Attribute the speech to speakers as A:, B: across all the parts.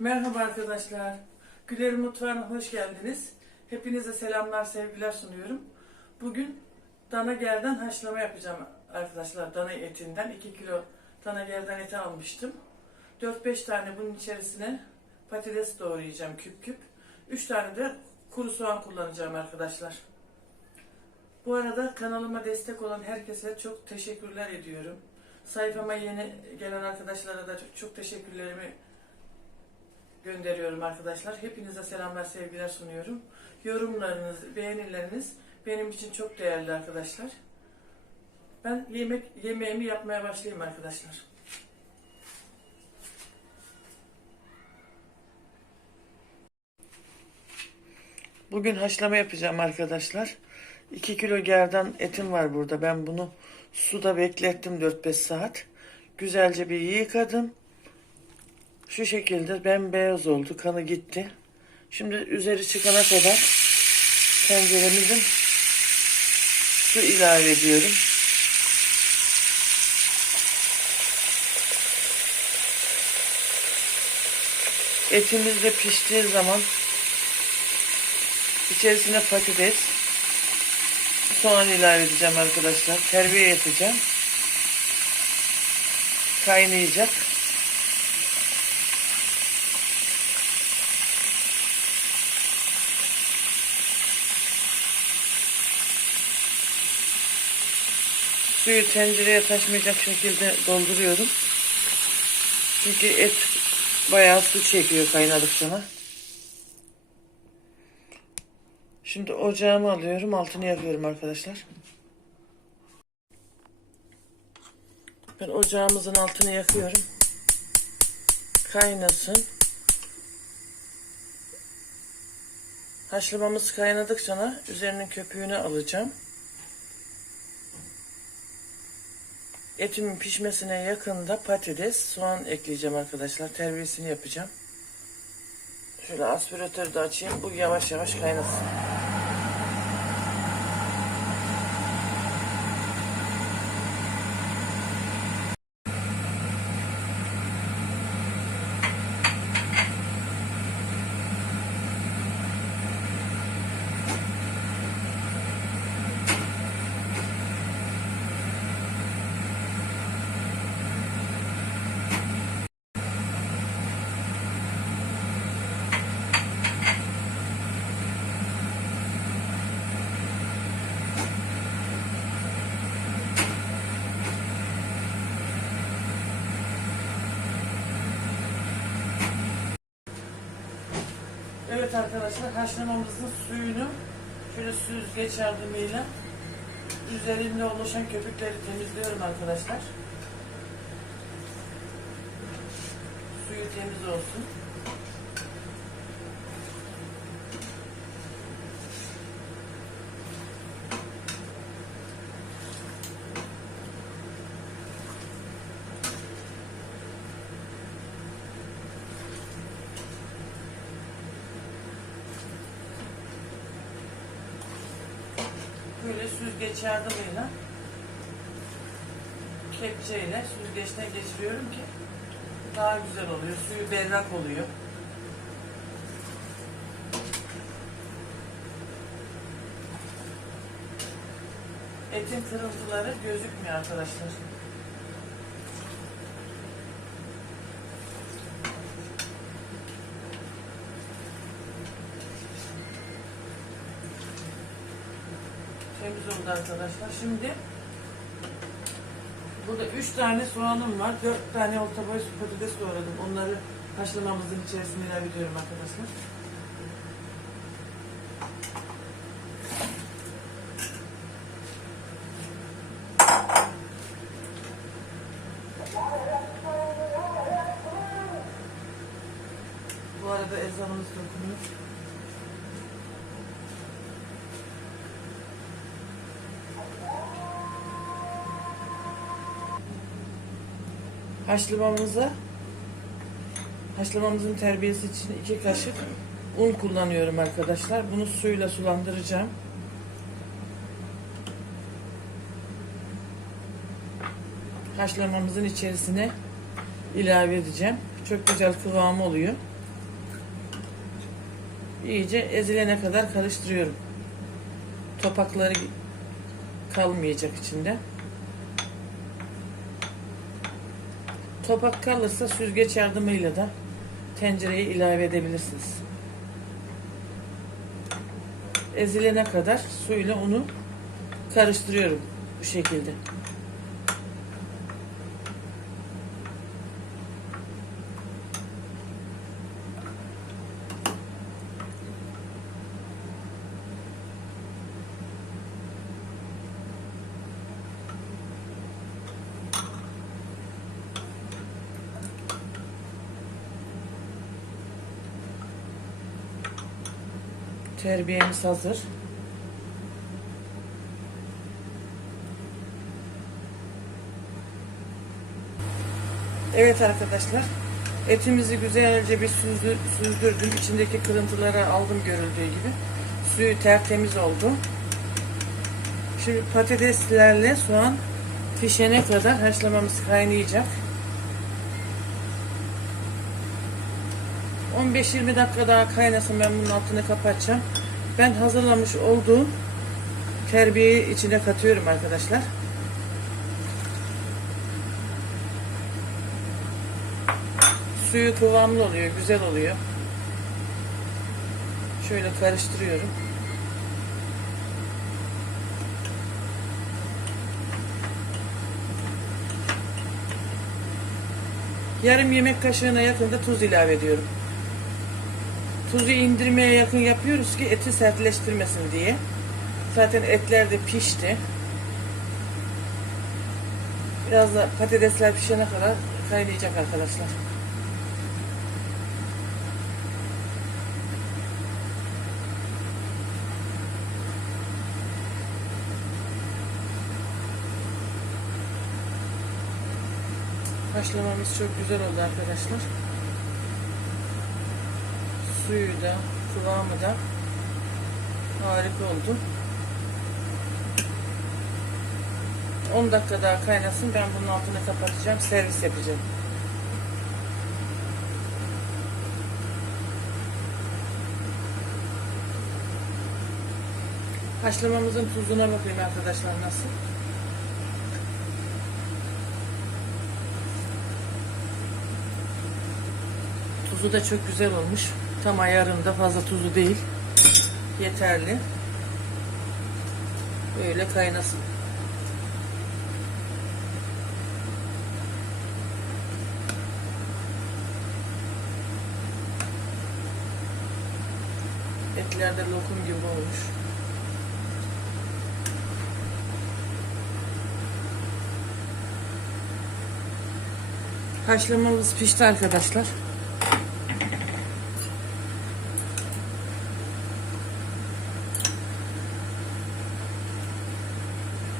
A: Merhaba arkadaşlar. Güler'in mutfağına hoş geldiniz. Hepinize selamlar, sevgiler sunuyorum. Bugün dana gerdan haşlama yapacağım arkadaşlar. Dana etinden 2 kilo dana gerdan eti almıştım. 4-5 tane bunun içerisine patates doğrayacağım küp küp. 3 tane de kuru soğan kullanacağım arkadaşlar. Bu arada kanalıma destek olan herkese çok teşekkürler ediyorum. Sayfama yeni gelen arkadaşlara da çok, çok teşekkürlerimi gönderiyorum arkadaşlar. Hepinize selamlar, sevgiler sunuyorum. Yorumlarınız, beğenileriniz benim için çok değerli arkadaşlar. Ben yemek yemeğimi yapmaya başlayayım arkadaşlar. Bugün haşlama yapacağım arkadaşlar. 2 kilo gerdan etim var burada. Ben bunu suda beklettim 4-5 saat. Güzelce bir yıkadım. Şu şekilde bembeyaz oldu. Kanı gitti. Şimdi üzeri çıkana kadar tenceremizin su ilave ediyorum. Etimiz de piştiği zaman içerisine patates, soğan ilave edeceğim arkadaşlar. Terbiye yapacağım. Kaynayacak. Suyu tencereye taşmayacak şekilde dolduruyorum. Çünkü et bayağı su çekiyor kaynadıkça. Şimdi ocağımı alıyorum. Altını yakıyorum arkadaşlar. Ben ocağımızın altını yakıyorum. Kaynasın. Haşlamamız kaynadıkça üzerinin köpüğünü alacağım. Etimin pişmesine yakında patates, soğan ekleyeceğim arkadaşlar. Terbiyesini yapacağım. Şöyle aspiratörü de açayım. Bu yavaş yavaş kaynasın. Evet arkadaşlar haşlamamızın suyunu şöyle süzgeç yardımıyla üzerinde oluşan köpükleri temizliyorum arkadaşlar. Suyu temiz olsun. Böyle süzgeç yardımıyla kepçeyle süzgeçten geçiriyorum ki daha güzel oluyor. Suyu berrak oluyor. Etin kırıntıları gözükmüyor arkadaşlar. Temiz oldu arkadaşlar. Şimdi burada 3 tane soğanım var. 4 tane orta boy patates doğradım. Onları haşlamamızın içerisine ilave arkadaşlar. Bu arada ezanımız dokunuyor. Haşlamamıza haşlamamızın terbiyesi için iki kaşık un kullanıyorum arkadaşlar. Bunu suyla sulandıracağım. Haşlamamızın içerisine ilave edeceğim. Çok güzel kıvamı oluyor. İyice ezilene kadar karıştırıyorum. Topakları kalmayacak içinde. Topak kalırsa süzgeç yardımıyla da tencereye ilave edebilirsiniz. Ezilene kadar suyla unu karıştırıyorum bu şekilde. Terbiyemiz hazır. Evet arkadaşlar. Etimizi güzelce bir süzdür, süzdürdüm. İçindeki kırıntıları aldım görüldüğü gibi. Suyu tertemiz oldu. Şimdi patateslerle soğan pişene kadar haşlamamız kaynayacak. 15-20 dakika daha kaynasın ben bunun altını kapatacağım. Ben hazırlamış olduğum terbiyeyi içine katıyorum arkadaşlar. Suyu kıvamlı oluyor, güzel oluyor. Şöyle karıştırıyorum. Yarım yemek kaşığına yakın da tuz ilave ediyorum. Tuzu indirmeye yakın yapıyoruz ki eti sertleştirmesin diye. Zaten etler de pişti. Biraz da patatesler pişene kadar kaynayacak arkadaşlar. Haşlamamız çok güzel oldu arkadaşlar. Suyu da, kıvamı da harika oldu. 10 dakika daha kaynasın. Ben bunun altını kapatacağım. Servis yapacağım. Haşlamamızın tuzuna bakayım arkadaşlar nasıl. Tuzu da çok güzel olmuş. Tam ayarında fazla tuzu değil. Yeterli. Böyle kaynasın. Etler de lokum gibi olmuş. Haşlamamız pişti arkadaşlar.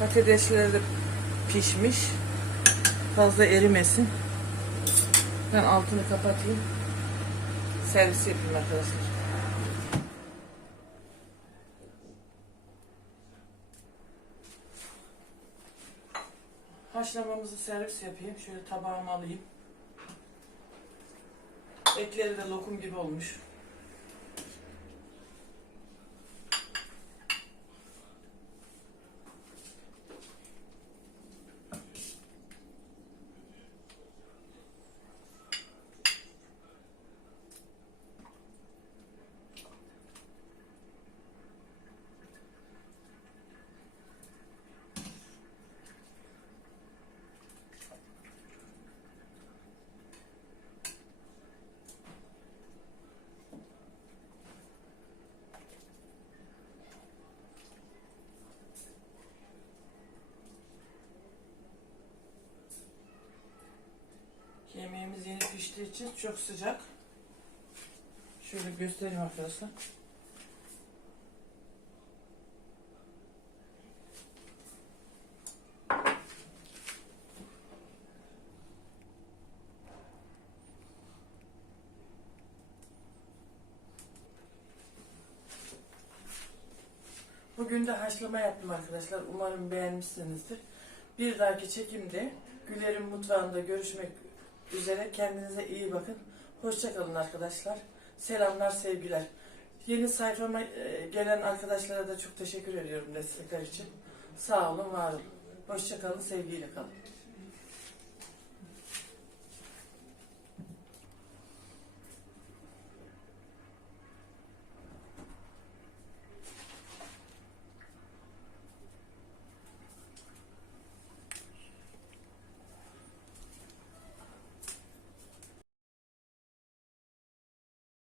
A: Patatesler de pişmiş. Fazla erimesin. Ben altını kapatayım. Servis yapayım arkadaşlar. Haşlamamızı servis yapayım. Şöyle tabağıma alayım. Etleri de lokum gibi olmuş. Yemeğimiz yeni piştiği için çok sıcak. Şöyle göstereyim arkadaşlar. Bugün de haşlama yaptım arkadaşlar. Umarım beğenmişsinizdir. Bir dahaki çekimde Güler'in mutfağında görüşmek üzere. Kendinize iyi bakın. Hoşçakalın arkadaşlar. Selamlar, sevgiler. Yeni sayfama e, gelen arkadaşlara da çok teşekkür ediyorum destekler için. Sağ olun, var olun. Hoşçakalın, sevgiyle kalın.